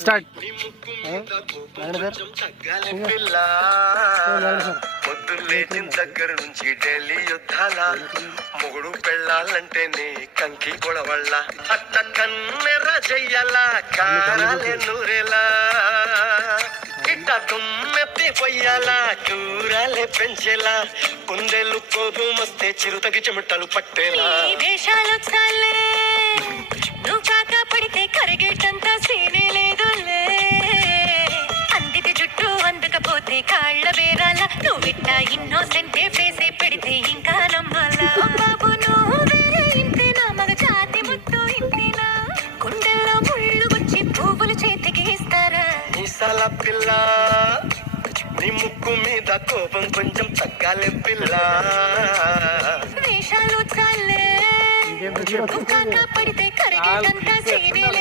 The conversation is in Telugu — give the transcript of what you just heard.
స్టార్ట్. పొద్దున్న లేచిన దగ్గర నుంచి ఢిల్లీ యుద్ధాల మొగుడు పెళ్ళాలంటేనే కంకి గొడవళ్ళ అట్ట కన్నెర చెయ్యాల కారాలే నూరేలా ఇట్ట తుమ్మెత్తి పొయ్యాలా కూరాలే పెంచేలా కుందేలు కోపం వస్తే చిరుతకి చెమటలు పట్టేలా వేషాలు చాలే నువ్వు కాక పడితే కరిగేటంత సీనే లేదులే అందిటి జుట్టు అందకపోతే కాళ్ళ బేరాల నువ్విట్ట ఇన్నోసెంటే ఫేసే పెడితే ఇంకా నమ్మాలా బాబు నువ్వు వేరే ఇంతేనా మగ జాతి ముట్టు ఇంతేనా కుండల్లో ముళ్ళు వచ్చి పువ్వులు చేతికి ఇస్తారా ఈసాల పిల్ల నీ ముక్కు మీద కోపం కొంచెం తగ్గాలి పిల్ల వేషాలు చాలే నువ్వు కాక పడితే కరిగేటంత సీనే